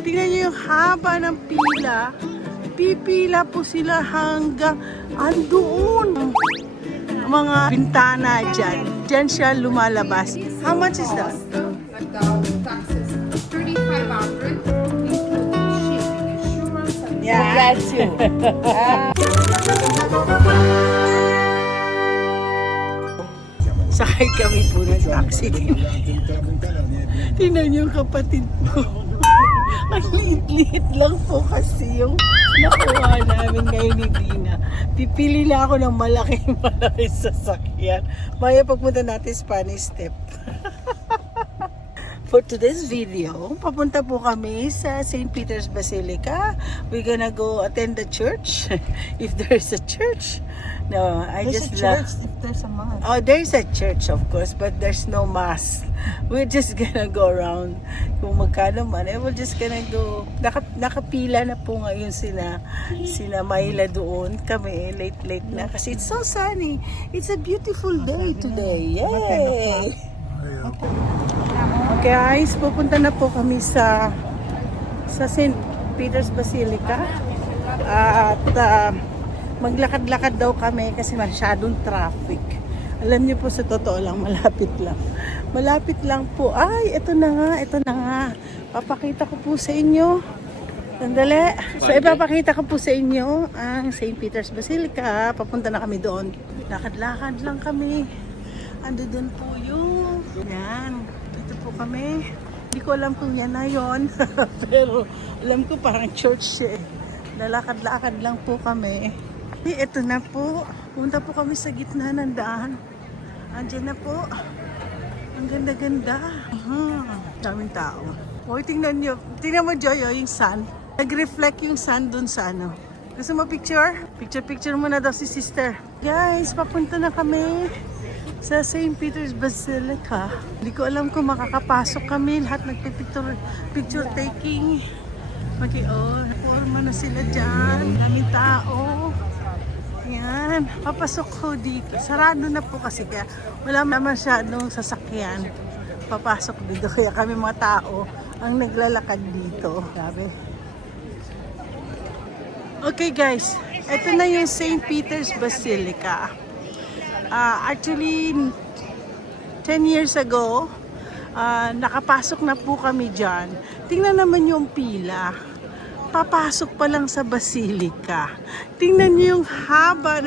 tingnan niyo yung haba ng pila. Pipila po sila hanggang andoon. Mga bintana dyan. Dyan siya lumalabas. How much is that? Taxes 3,500 including shipping, insurance, and Yeah. That's you. Sakay kami po ng taxi. Tingnan niyo yung kapatid ko. Ang liit-liit lang po kasi yung nakuha namin ngayon ni Dina. Pipili na ako ng malaking sasakyan. Maya pagpunta natin Spanish Step. For today's video, papunta po kami sa St. Peter's Basilica. We're gonna go attend the church. If there's a church. No, There's a church if there's a mass. Oh, there's a church of course, but there's no mass. We're just gonna go around. Kung magkano man, we're just gonna go. Nakapila na po ngayon sila Mayla doon. Kami, late na. Kasi it's so sunny. It's a beautiful day today. Yay! Okay guys, pupunta na po kami sa St. Peter's Basilica. At maglakad-lakad daw kami kasi masyadong traffic. Alam niyo po, sa totoo lang, malapit lang. Malapit lang po. Ay, ito na nga. Papakita ko po sa inyo. Sandali. So, ipapakita ko po sa inyo ang St. Peter's Basilica. Papunta na kami doon. Lakad-lakad lang kami. Ando doon po yung... Yan. Dito po kami. Hindi ko alam kung yan na yun. Pero alam ko parang church eh. Lalakad-lakad lang po kami. Ito na po. Punta po kami sa gitna ng daan. Andiyan na po. Ang ganda-ganda. Daming tao. Hoy, tingnan nyo. Tingnan mo, Joy, yung sun. Nag-reflect yung sun dun sa ano. Gusto mo picture? Picture muna daw si sister. Guys, papunta na kami sa St. Peter's Basilica. Hindi ko alam kung makakapasok kami. Lahat nagpipicture taking. Okay, forma na sila dyan. Daming tao. Yan, papasok ko dito. Sarado na po kasi kaya wala naman masyadong sasakyan. Papasok dito kaya kami mga tao ang naglalakad dito. Sabi. Okay guys, ito na yung St. Peter's Basilica. Actually, 10 years ago, nakapasok na po kami dyan. Tingnan naman yung pila. Papasok pa lang sa Basilica. Tingnan niyo yung haba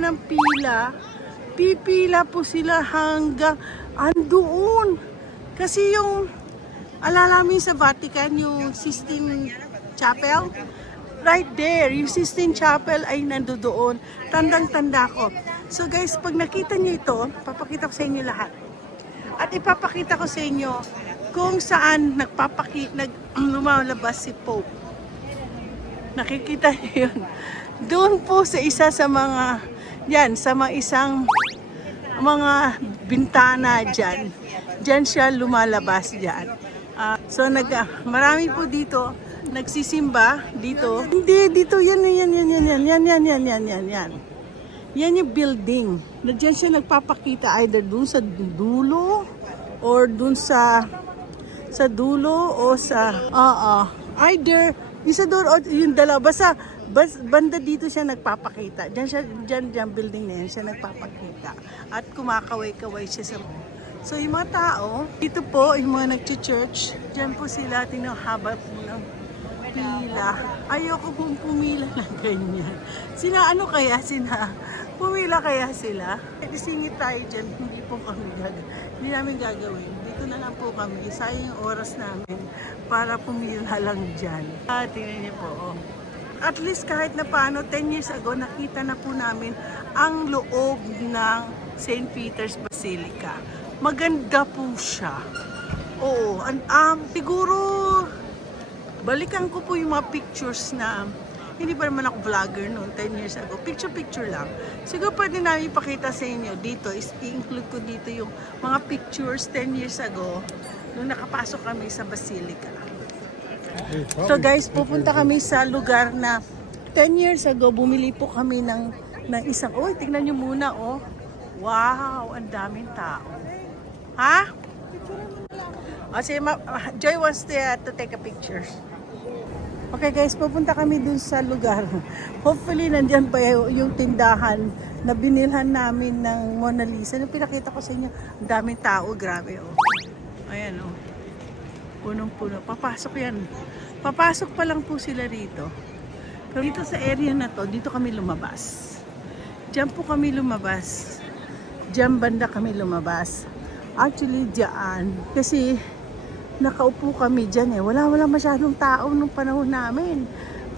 ng pila. Pipila po sila hanggang andoon. Kasi yung alalamin sa Vatican, yung Sistine Chapel, right there, yung Sistine Chapel ay nandoon. Tandang-tanda ko. So guys, pag nakita niyo ito, papakita ko sa inyo lahat. At ipapakita ko sa inyo kung saan lumalabas si Pope. Nakikita niyo yun. Doon po sa isa sa mga, yan, sa mga bintana dyan. Dyan siya lumalabas dyan. So, marami po dito, nagsisimba dito. Hindi, dito, yan. Yan yung building. Na dyan siya nagpapakita either doon sa dulo or doon sa dulo o sa either isa doon o yung dalawa banda dito siya nagpapakita. Diyan building na yan siya nagpapakita at kumakaway-kaway siya sa. So yung mga tao dito po, yung mga nagchi-church, diyan po sila tinahaba po ng pila. Ayoko pong pumila ng ganyan. Pumila kaya sila? Isingit tayo dyan, hindi namin gagawin. Dito na lang po kami, sayang yung oras namin para pumila lang dyan. Tingnan niyo po. At least kahit na paano, 10 years ago, nakita na po namin ang loob ng St. Peter's Basilica. Maganda po siya. Oo, siguro, balikan ko po yung mga pictures na hindi pa naman ako vlogger noon, 10 years ago. Picture lang. Siguro pwede namin ipakita sa inyo dito. I-include ko dito yung mga pictures 10 years ago nung nakapasok kami sa Basilica. So guys, pupunta kami sa lugar na 10 years ago, bumili po kami ng isang, tingnan nyo muna, Wow, ang daming tao. Ha? Kasi Joy wants to take a picture. Okay guys, pupunta kami dun sa lugar. Hopefully nandyan pa yung tindahan na binilhan namin ng Mona Lisa. Nung pinakita ko sa inyo, ang daming tao, grabe oh. Ayan oh. Punong-puno. Papasok yan. Papasok pa lang po sila rito. Pero dito sa area na to, dito kami lumabas. Diyan po kami lumabas. Diyan banda kami lumabas. Actually, diyan. Kasi nakaupo kami dyan eh. Wala masyadong tao nung panahon namin.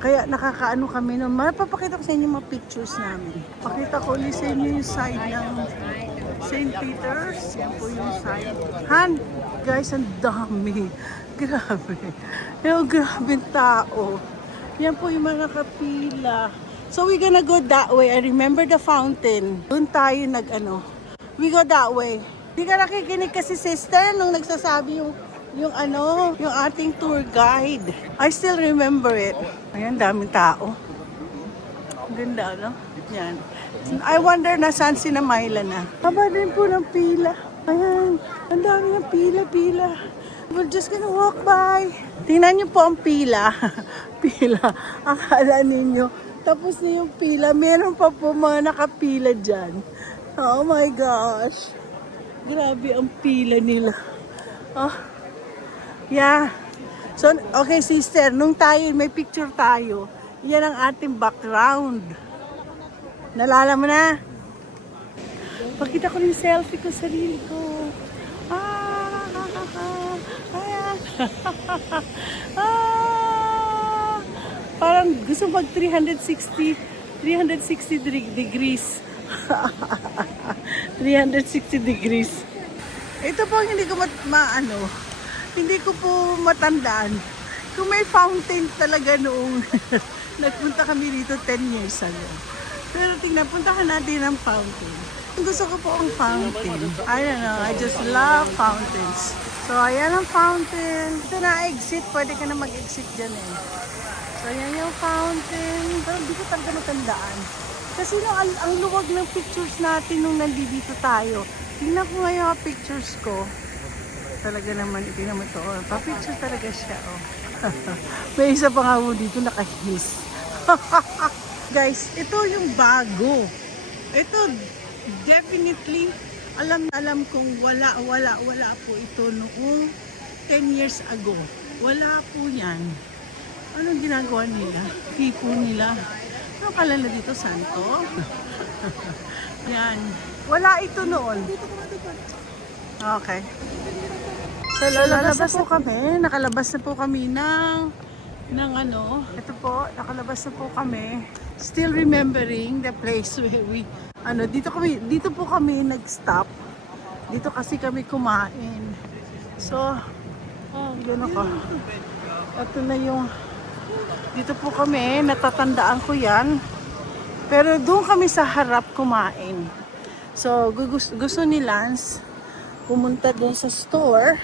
Kaya nakakaano kami nun. Mapapakita ko sa inyo mga pictures namin. Pakita ko ulit sa inyo yung side ng St. Peter's. Yan po yung side. Han! Guys, ang dami. Grabe. Yung grabe tao. Yan po yung mga kapila. So we're gonna go that way. I remember the fountain. Doon tayo we go that way. Hindi ka nakikinig kasi sister nung nagsasabi yung ating tour guide. I still remember it. Ayan, daming tao. Ang ganda, no? Yan. I wonder na saan si Namayla na. Haba din po ng pila. Ayan, ang dami ng pila. We're just gonna walk by. Tingnan niyo po ang pila. Pila. Akala ninyo. Tapos na yung pila. Meron pa po mga nakapila dyan. Oh my gosh. Grabe ang pila nila. Oh. Yeah. So, okay sister, nung tayo, may picture tayo. Yan ang ating background. Nalala mo na? Pagkita ko yung selfie ko, sarili ko. Parang gusto mag 360 degrees. 360 degrees. Ito po hindi ko hindi ko po matandaan. Kung may fountain talaga noong nagpunta kami dito 10 years ago. Pero tingnan, puntahan natin ang fountain. Gusto ko po ang fountain. I don't know, I just love fountains. So, ayan ang fountain. Ito na exit, pwede ka na mag-exit dyan eh. So, ayan yung fountain. Pero hindi ko talaga matandaan. Kasi ang luwag ng pictures natin nung nandito tayo. Tingnan ko ngayon ang pictures ko. Talaga naman, tingnan mo ito. Oh, pa-picture talaga siya. Oh. May isa pa nga po dito nakahis. Guys, ito yung bago. Ito, definitely, alam kong wala po ito noong 10 years ago. Wala po yan. Anong ginagawa nila? Tipo nila. Ano kala na dito, Santo? Yan. Wala ito noon. Okay. So, lalabas na po kami. Nakalabas na po kami ng ito po, nakalabas na po kami. Still remembering the place dito po kami nag-stop. Dito kasi kami kumain. So, yun ako. Ito na yung, dito po kami, natatandaan ko yan. Pero doon kami sa harap kumain. So, gusto ni Lance pumunta doon sa store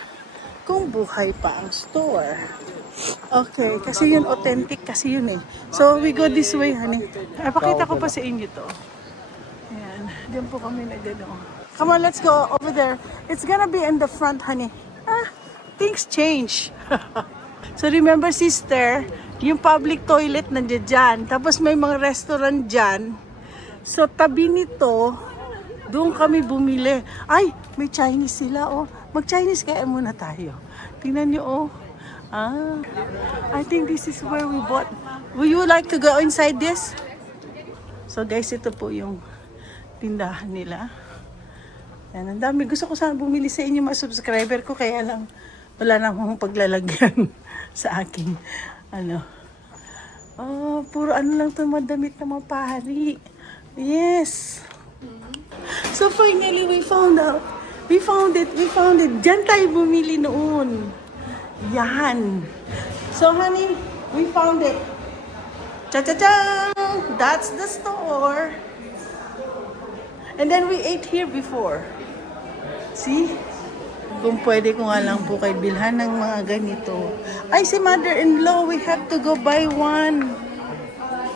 kung buhay pa ang store. Okay, kasi yun authentic kasi yun eh. So, we go this way, honey. Ay, pakita ko pa sa inyo to. Ayan, diyan po kami nagano. Come on, let's go over there. It's gonna be in the front, honey. Things change. So, remember, sister, yung public toilet nandiyan dyan. Tapos may mga restaurant dyan. So, tabi nito, doon kami bumili. Ay, may Chinese sila, oh. Mag-Chinese kaya muna tayo. Tingnan nyo, oh. I think this is where we bought. Would you like to go inside this? So guys, ito po yung tindahan nila. Yan, ang dami. Gusto ko sana bumili sa inyo mga subscriber ko, kaya lang wala na akong paglalagyan sa aking puro lang ito, madamit na mga pahari. Yes. So finally, we found out. We found it. Diyan tayo bumili noon. Yan. So honey, we found it. Cha-cha-cha! That's the store. And then we ate here before. See? Kung pwede ko nga lang po kayo bilhan ng mga ganito. Ay, si mother-in-law, we have to go buy one.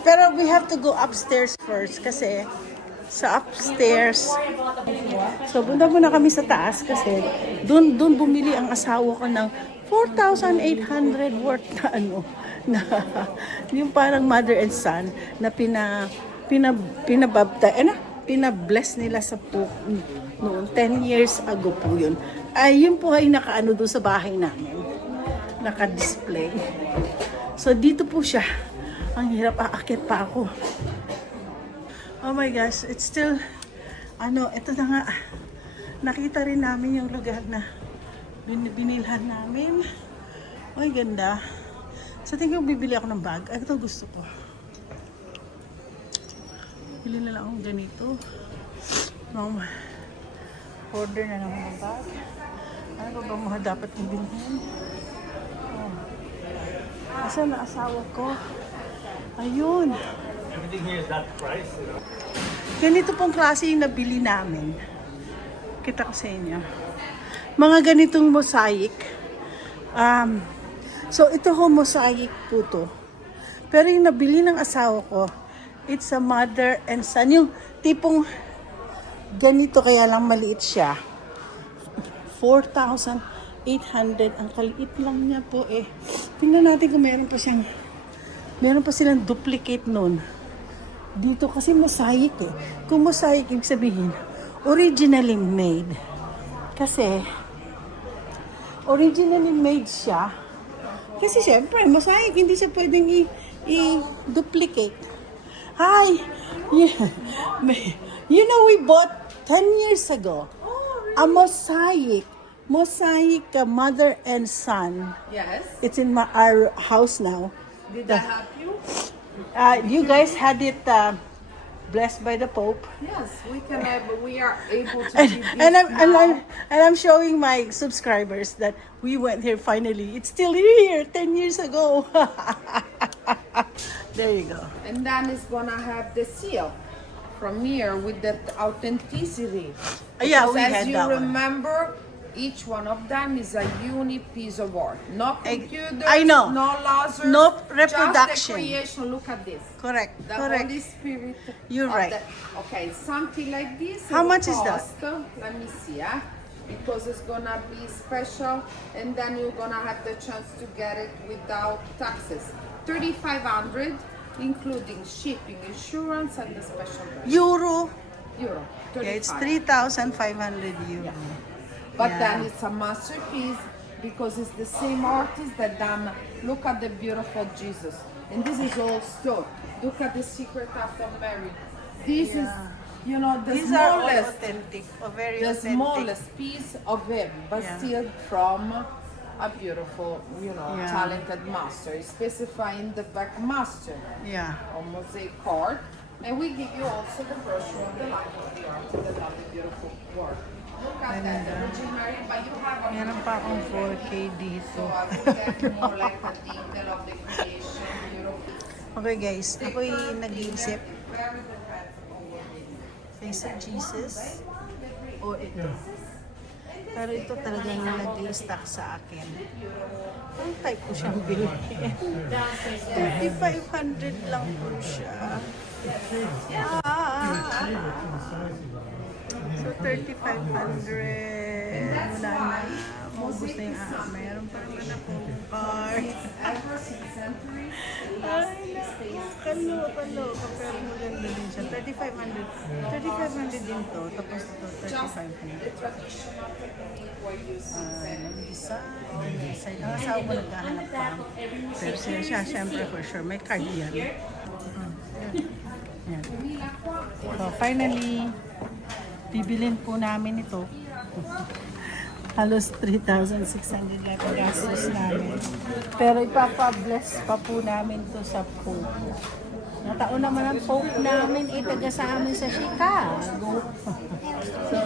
Pero we have to go upstairs first kasi sa upstairs. So, punta muna kami sa taas kasi doon bumili ang asawa ko ng 4,800 worth na ano, na yung parang mother and son na pinabless nila sa po noon 10 years ago po yun. Ay, yun po ay nakaano doon sa bahay namin. Naka-display. So, dito po siya. Ang hirap, aakyat pa ako. Oh my gosh, it's still, ito na nga. Nakita rin namin yung lugar na binilhan namin. Ay, ganda. So, tingin ko bibili ako ng bag. Ito gusto ko. Bili na lang akong ganito. Order na naman ng bag. Ano ba mga dapat kong bilhin? Asan na asawa ko? Ayun. Everything here is that price, you know. Ganito pong klase yung nabili namin. Kita ko sa inyo. Mga ganitong mosaic. So, ito ho mosaic po to. Pero yung nabili ng asawa ko, it's a mother and son. Yung tipong ganito kaya lang maliit siya. 4,800. Ang kaliit lang niya po eh. Tingnan natin kung meron pa silang duplicate nun. Dito kasi mosaic eh. Kung mosaic, ibig sabihin, originally made. Kasi, originally made siya. Kasi syempre, mosaic, hindi siya pwedeng i-duplicate. Hi! You know, we bought 10 years ago a mosaic mother and son. Yes. It's in our house now. Did that help you? You guys had it blessed by the Pope. Yes, we are able to give this And now. I'm showing my subscribers that we went here finally. It's still here 10 years ago. There you go. And then it's gonna have the seal from here with the authenticity. Yeah, Because we as had you that one. remember, each one of them is a unique piece of art. No computers, I know. no lasers, No just reproduction. the creation. Look at this. Correct. The Correct. Holy Spirit. You're of right. Okay, something like this. How will much is that? cost, let me see, because it's gonna be special, and then you're gonna have the chance to get it without taxes. 3,500, including shipping, insurance, and the special Euro. euro. Yeah, it's 35. 3,500 euro. But Yeah. then it's a masterpiece because it's the same artist that done. Look at the beautiful Jesus, and this is all stone. Look at the secret of Mary. This is, the These are all smallest, authentic. Very the authentic. smallest piece of him, but Yeah. still from a beautiful, Yeah. talented master. It's specifying the back master Yeah. on mosaic card, and we give you also the brochure on the life of the art, the lovely, beautiful work. Look at that, the Virgin Mary, but you have a Meron pa akong 4K so dito. I will get more like a detail of the creation, beautiful. Okay guys, ako'y nag-iisip. Very depends on what it is. Face of Jesus o ito. Pero ito talagang nag-i-stock sa akin. Ang type ko siyang bilhin. 3,500 lang po siya. So 3,500. Wala na. Maubos na yung mayroon pa naman akong card. Ay, kaloka. Pero maganda din siya. 3,500. 3,500 din to. Tapos ito, 3,500. The traditional technique where you Design. Ang asawa ko naghahanap pa. Pero siya, syempre for sure. May card yan. Yan. So, finally, bibilin po namin ito. Halos 3,600 lang ang gastos namin. Pero ipapabless pa po namin to sa Pope. Nataon naman ang Pope namin itaga sa amin sa Chicago. So,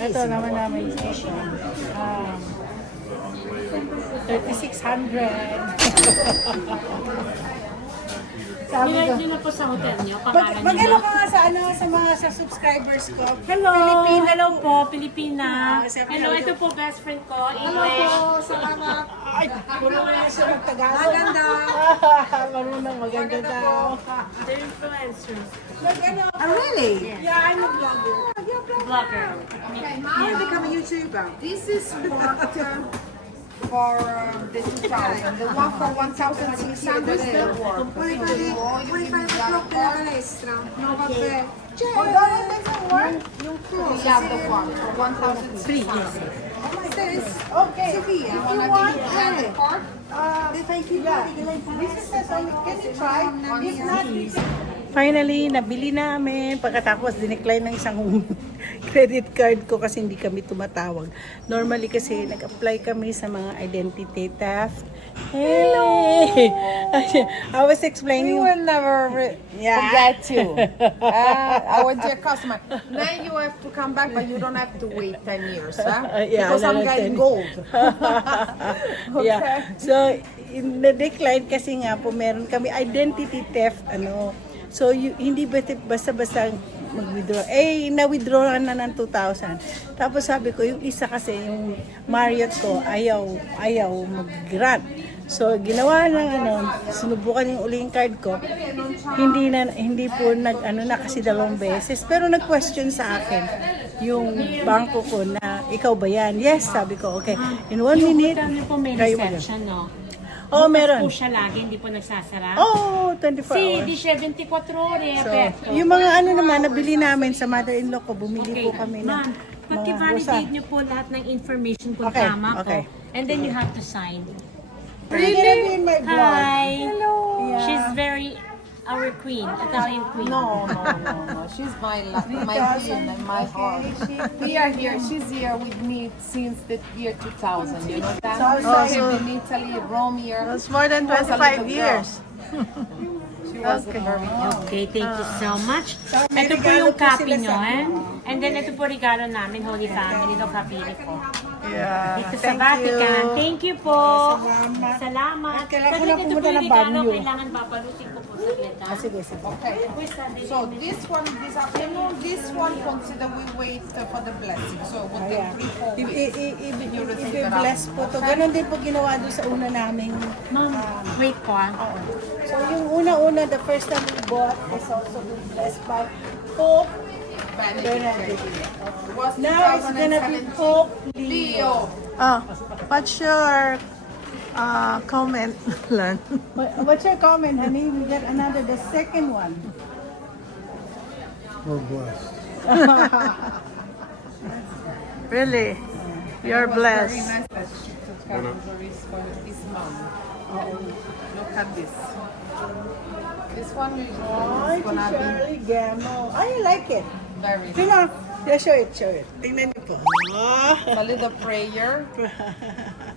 ito naman namin ito. 3,600. Sabi ko, Nilagay na po sa hotel niyo, pangalan mag-ano niyo. ka nga sa subscribers ko. Hello! Pilipina. Hello po, Pilipina. Siyempre, Hello, hello. ito po best friend ko, Hello English. po, salamat. Ay, marunong na siya magtagalog. Maganda. Marunong maganda daw. The influencer. Really? Yeah, I'm a vlogger. Vlogger. I become a YouTuber. This is what for the 2000. The one for 1,600 still work. Puoi fare il blocco della palestra? No, vabbè. We have the one for 1,600. Okay. Sofia, If you want, Card? This is the song. Can you try? If not, finally, nabili namin. Pagkatapos, dinecline ng isang credit card ko kasi hindi kami tumatawag. Normally kasi, nag-apply kami sa mga identity theft. Hello! I was explaining. We will never forget you. Our dear customer. Then you have to come back, but you don't have to wait 10 years, huh? Yeah, Because I'm another getting 10. gold. Yeah. So, in the decline kasi nga po, meron kami identity theft, ano. So, hindi basta-basta mag-withdraw. Eh, na-withdraw na ng 2,000. Tapos sabi ko, yung isa kasi, yung Marriott ko, ayaw mag-grant. So, ginawa ng sinubukan yung uling card ko. Hindi po na kasi 2 beses. Pero nag-question sa akin yung bangko ko na, ikaw ba yan? Yes, sabi ko, okay. In 1 minute, Kami po may try mo reception, no? Oh, meron. Po siya lagi, hindi po nagsasara. Oh, 24 Si, hours. di siya 24 ore, So, aperto. yung mga naman, nabili namin sa mother-in-law ko, bumili po kami ng Ma'am, mga pag-validate niyo po lahat ng information kung Okay, tama okay. po. And then you have to sign. Really? In my blog. Hi! Hello. Yeah. She's very, our queen, Italian queen. No. She's my queen and my heart. We are here. She's here with me since the year 2000. You know that? She came in Italy, Rome here. That's more than She was a 25 little years. She was very young. Okay, thank you so much. may Ito po regalo yung po copy sila nyo, sa eh? And then ito po regalo namin, Holy Family, no Kapili po. Yeah. Dito sa Vatican. Thank you po. Salamat. Kailangan ko Kasi na ito po pumunta yung ng regalo, Baguio. kailangan babalutin ko po sa pleta. Sige, sige. Okay. So this one this afternoon, this one consider we wait for the blessing. So it will take 3-4 weeks. I-bless po to. Ganon din po ginawa doon sa una naming. Ma'am, wait po ah. So yung una-una, the first time we bought is also been blessed by Pope Benedict. Was Now it's gonna be 2017. Pope Leo. Oh, what's your comment, Lan? What's your comment, honey? We got another, the second one. We're blessed. Really? You're Very blessed. nice that she took Calvaries for his mom. Look at this. This one is Ay, si gonna be Shirley Gamo. I like it. very nice. Tingnan. Yeah, show it, show it. Tingnan niyo po. Oh. A little prayer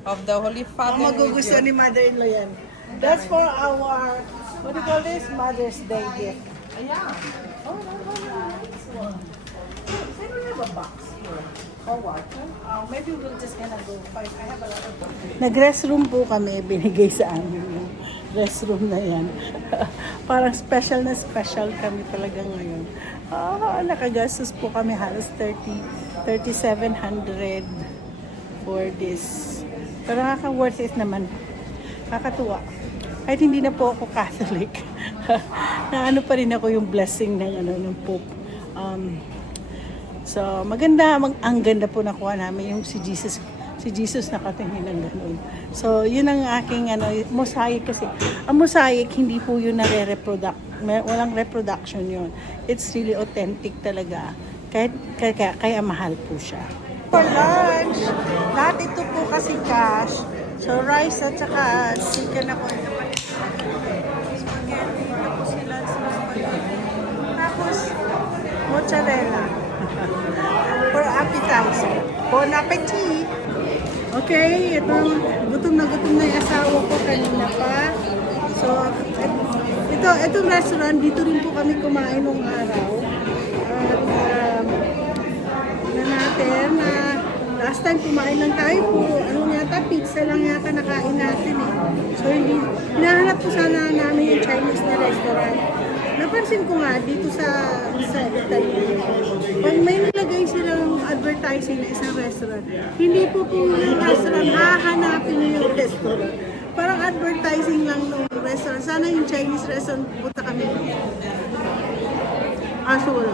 of the Holy Father. with Magugustuhan ni you. mother-in-law yan. That's for our, what do you call this? Mother's Day gift. Yeah. Oh, no. I don't have a box here. Or what? Maybe we'll just gonna go find. I have a lot of boxes. Nag-restroom po kami, binigay sa amin yung restroom na yan. Parang special na special kami talaga ngayon. Nakagastos po kami halos 3,700 for this. Pero worth it naman. Kakatuwa. Kahit hindi na po ako Catholic. Na pa rin ako yung blessing ng Pope. So, maganda, ang ganda po nakuha namin yung si Jesus nakatingin ng ganun. So, yun ang aking mosaic kasi. Ang mosaic, hindi po yun walang reproduction yun. It's really authentic talaga. Kaya mahal po siya. For lunch, lahat ito po kasi cash. So, rice at saka chicken ako. Spaghetti, tapos sila spaghetti. Tapos, mozzarella. For appetizer. Bon appetit! Okay, gutom na yung asawa ko kanina pa. So, itong restaurant, dito rin po kami kumain nung araw. At last time kumain lang tayo po, pizza lang yata nakain natin eh. So, hinahanap po sana namin yung Chinese na restaurant. Napansin ko nga dito sa Italy, pag may nilagay silang advertising na isang restaurant, hindi po yung restaurant, hahanapin nyo yung restaurant. lasing lang nung restaurant. Sana yung Chinese restaurant, punta kami. Kaso wala.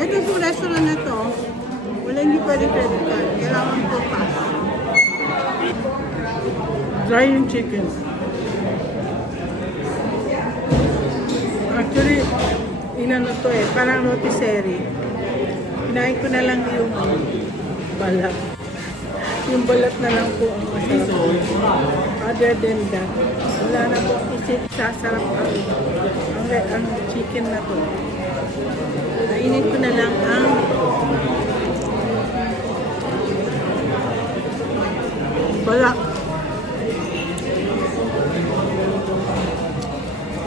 Ito yung restaurant na to, wala hindi pwede credit card. Kailangan ko pass. Dry yung chicken. Actually, inano to eh, parang rotisserie. Kinain ko na lang yung balat. Yung balat na lang po ang masarap. Other than that, wala na po isip sasarap ang chicken na to. Kainin ko na lang ang balat.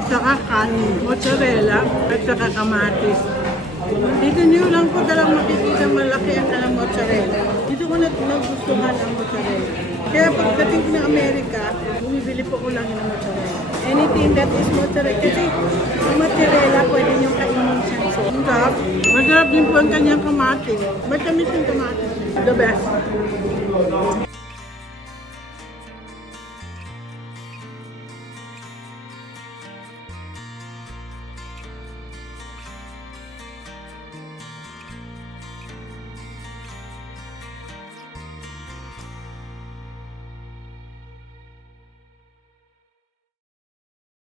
Saka kanin, mozzarella, at saka kamatis. Dito nyo lang po dalang makikita malaki ang dalang mozzarella. Dito ko nagustuhan ang mozzarella. Kaya pagdating ko ng Amerika, bumibili po ko lang ng mozzarella. Anything that is mozzarella. Kasi ang mozzarella, pwede nyo kainin siya. So, masarap din po ang kanyang kamatis. Matamis yung kamatis. The best.